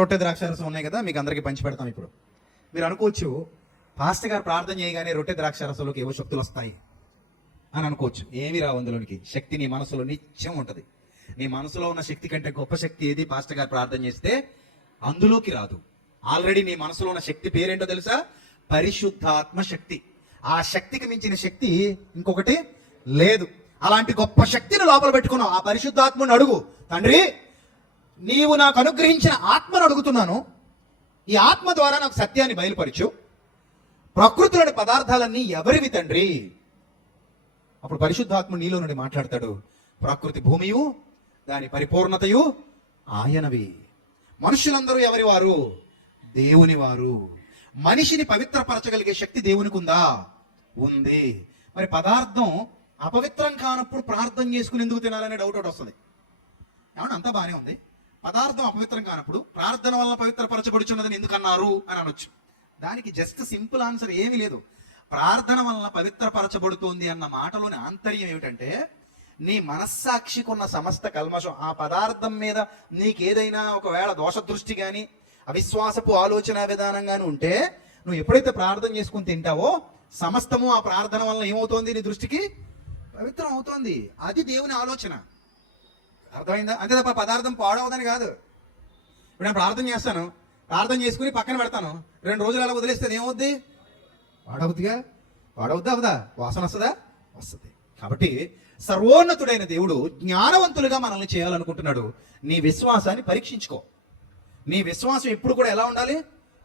రొట్టె ద్రాక్షారసం ఉన్నాయి కదా, మీకు అందరికీ పంచి పెడతాం. ఇప్పుడు మీరు అనుకోవచ్చు, పాస్టర్ గారు ప్రార్థన చేయగానే రొట్టె ద్రాక్షారసంలోకి ఏవో శక్తులు వస్తాయి అని అనుకోవచ్చు. ఏమి రావు అందులోనికి. శక్తి నీ మనసులో నిత్యం ఉంటుంది. నీ మనసులో ఉన్న శక్తి కంటే గొప్ప శక్తి ఏది పాస్టర్ గారు ప్రార్థన చేస్తే అందులోకి రాదు. ఆల్రెడీ నీ మనసులో ఉన్న శక్తి పేరేంటో తెలుసా? పరిశుద్ధాత్మ శక్తి. ఆ శక్తికి మించిన శక్తి ఇంకొకటి లేదు. అలాంటి గొప్ప శక్తిని లోపల పెట్టుకున్నావు. ఆ పరిశుద్ధాత్మని అడుగు, తండ్రి నీవు నాకు అనుగ్రహించిన ఆత్మను అడుగుతున్నాను, ఈ ఆత్మ ద్వారా నాకు సత్యాన్ని బయలుపరచు, ప్రకృతిలోని పదార్థాలన్నీ ఎవరివి తండ్రి? అప్పుడు పరిశుద్ధాత్మ నీలో నుండి మాట్లాడతాడు, ప్రకృతి భూమియు దాని పరిపూర్ణతయు ఆయనవి. మనుషులందరూ ఎవరి వారు? దేవుని వారు. మనిషిని పవిత్రపరచగలిగే శక్తి దేవునికి ఉందా? ఉంది. మరి పదార్థం అపవిత్రం కానప్పుడు ప్రార్థన చేసుకుని ఎందుకు తినాలనే డౌట్ ఒకటి వస్తుంది. ఏమన్నా అంతా బాగానే ఉంది, పదార్థం అపవిత్రం కానప్పుడు ప్రార్థన వల్ల పవిత్రపరచబడుచున్నదని ఎందుకు అన్నారు అని అనొచ్చు. దానికి జస్ట్ సింపుల్ ఆన్సర్ ఏమీ లేదు. ప్రార్థన వల్ల పవిత్రపరచబడుతుంది అన్న మాటలోని ఆంతర్యం ఏమిటంటే, నీ మనస్సాక్షికున్న సమస్త కల్మషం ఆ పదార్థం మీద నీకేదైనా ఒకవేళ దోష దృష్టి కానీ అవిశ్వాసపు ఆలోచన విధానంగానే ఉంటే, నువ్వు ఎప్పుడైతే ప్రార్థన చేసుకుని తింటావో సమస్తము ఆ ప్రార్థన వల్ల ఏమవుతోంది? నీ దృష్టికి పవిత్రం అవుతోంది. అది దేవుని ఆలోచన. అర్థమైందా? అంతే తప్ప పదార్థం పాడవదని కాదు. ఇప్పుడు నేను ప్రార్థన చేస్తాను, ప్రార్థన చేసుకుని పక్కన పెడతాను, 2 రోజులు అలా వదిలేస్తే ఏమవుద్ది? పాడవుద్దిగా. పాడవుద్దా? అవదా? వాసన వస్తుందా? వస్తుంది. కాబట్టి సర్వోన్నతుడైన దేవుడు జ్ఞానవంతులుగా మనల్ని చేయాలనుకుంటున్నాడు. నీ విశ్వాసాన్ని పరీక్షించుకో. నీ విశ్వాసం ఎప్పుడు కూడా ఎలా ఉండాలి?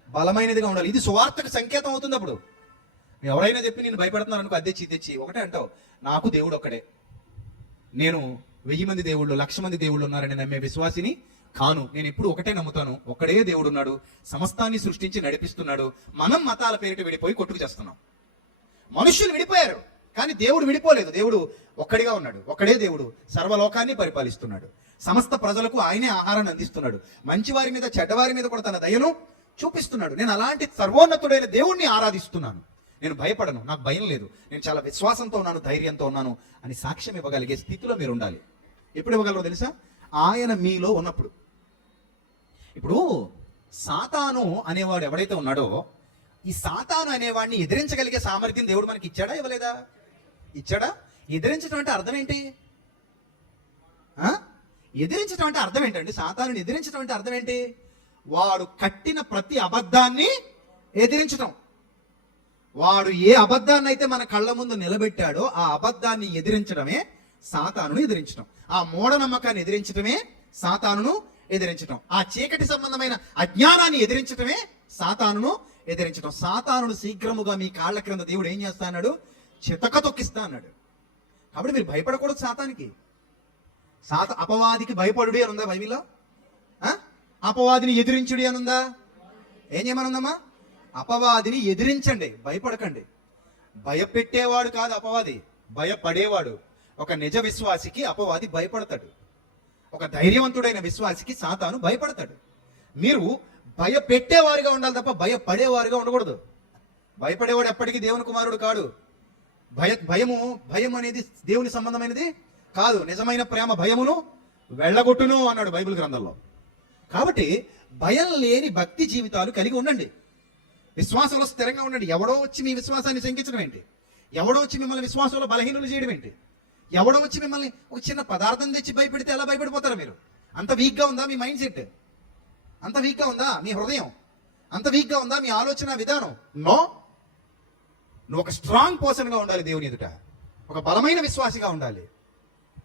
బలమైనదిగా ఉండాలి. ఇది సువార్తకు సంకేతం అవుతుంది. అప్పుడు ఎవరైనా చెప్పి నేను భయపడుతున్నాను అనుకో, అద్దెచ్చి తెచ్చి ఒకటే అంటావు, నాకు దేవుడు ఒక్కడే, నేను 1000 మంది దేవుళ్ళు 1,00,000 మంది దేవుళ్ళు ఉన్నారని నమ్మే విశ్వాసిని కాను. నేను ఎప్పుడు ఒకటే నమ్ముతాను, ఒక్కడే దేవుడు ఉన్నాడు, సమస్తాన్ని సృష్టించి నడిపిస్తున్నాడు. మనం మతాల పేరిట విడిపోయి కొట్టుకు చేస్తున్నాం. మనుషులు విడిపోయారు కానీ దేవుడు విడిపోలేదు. దేవుడు ఒక్కడిగా ఉన్నాడు. ఒక్కడే దేవుడు సర్వలోకాన్ని పరిపాలిస్తున్నాడు. సమస్త ప్రజలకు ఆయనే ఆహారాన్ని అందిస్తున్నాడు. మంచివారి మీద చెడ్డవారి మీద కూడా తన దయను చూపిస్తున్నాడు. నేను అలాంటి సర్వోన్నతుడైన దేవుణ్ణి ఆరాధిస్తున్నాను. నేను భయపడను, నాకు భయం లేదు, నేను చాలా విశ్వాసంతో ఉన్నాను, ధైర్యంతో ఉన్నాను అని సాక్ష్యం ఇవ్వగలిగే స్థితిలో మీరు ఉండాలి. ఎప్పుడు ఇవ్వగలరో తెలుసా? ఆయన మీలో ఉన్నప్పుడు. ఇప్పుడు సాతాను అనేవాడు ఎవడైతే ఉన్నాడో, ఈ సాతాను అనేవాడిని ఎదిరించగలిగే సామర్థ్యం దేవుడు మనకి ఇచ్చాడా? ఇవ్వలేదా? ఇచ్చాడా? ఎదిరించడం అంటే అర్థం ఏంటి? ఎదిరించడం అంటే అర్థం ఏంటండి? సాతానుని ఎదిరించడం అంటే అర్థం ఏంటి? వాడు కట్టిన ప్రతి అబద్ధాన్ని ఎదిరించడం. వాడు ఏ అబద్ధాన్ని అయితే మన కళ్ళ ముందు నిలబెట్టాడో ఆ అబద్ధాన్ని ఎదిరించడమే సాతానును ఎదిరించడం. ఆ మూఢనమ్మకాన్ని ఎదిరించడమే సాతానును ఎదిరించడం. ఆ చీకటి సంబంధమైన అజ్ఞానాన్ని ఎదిరించడమే సాతానును ఎదిరించడం. సాతానుడు శీఘ్రముగా మీ కాళ్ళ క్రింద దేవుడు ఏం చేస్తా అన్నాడు? చితక తొక్కిస్తా అన్నాడు. కాబట్టి మీరు భయపడకూడదు సాతానికి. అపవాదికి భయపడుడి అని ఉందా బైబిల్లో? అపవాదిని ఎదిరించుడి అని ఉందా? ఏం చేయమనుందమ్మా? అపవాదిని ఎదిరించండి, భయపడకండి. భయపెట్టేవాడు కాదు అపవాది, భయపడేవాడు. ఒక నిజ విశ్వాసికి అపవాది భయపడతాడు. ఒక ధైర్యవంతుడైన విశ్వాసికి సాతాను భయపడతాడు. మీరు భయపెట్టేవారిగా ఉండాలి తప్ప భయపడేవారిగా ఉండకూడదు. భయపడేవాడు ఎప్పటికీ దేవుని కుమారుడు కాడు. భయం అనేది దేవుని సంబంధమైనది కాదు. నిజమైన ప్రేమ భయమును వెళ్ళగొట్టును అన్నాడు బైబిల్ గ్రంథంలో. కాబట్టి భయం లేని భక్తి జీవితాలు కలిగి ఉండండి. విశ్వాసంలో స్థిరంగా ఉండండి. ఎవడో వచ్చి మీ విశ్వాసాన్ని శంకించడం ఏంటి? ఎవడో వచ్చి మిమ్మల్ని విశ్వాసంలో బలహీనులు చేయడం ఏంటి? ఎవడో వచ్చి మిమ్మల్ని ఒక చిన్న పదార్థం తెచ్చి భయపెడితే ఎలా భయపడిపోతారా మీరు? అంత వీక్గా ఉందా మీ మైండ్ సెట్? అంత వీక్గా ఉందా మీ హృదయం? అంత వీక్గా ఉందా మీ ఆలోచన విధానం? నో. నువ్వు ఒక స్ట్రాంగ్ పర్సన్గా ఉండాలి దేవుని ఎదుట. ఒక బలమైన విశ్వాసిగా ఉండాలి.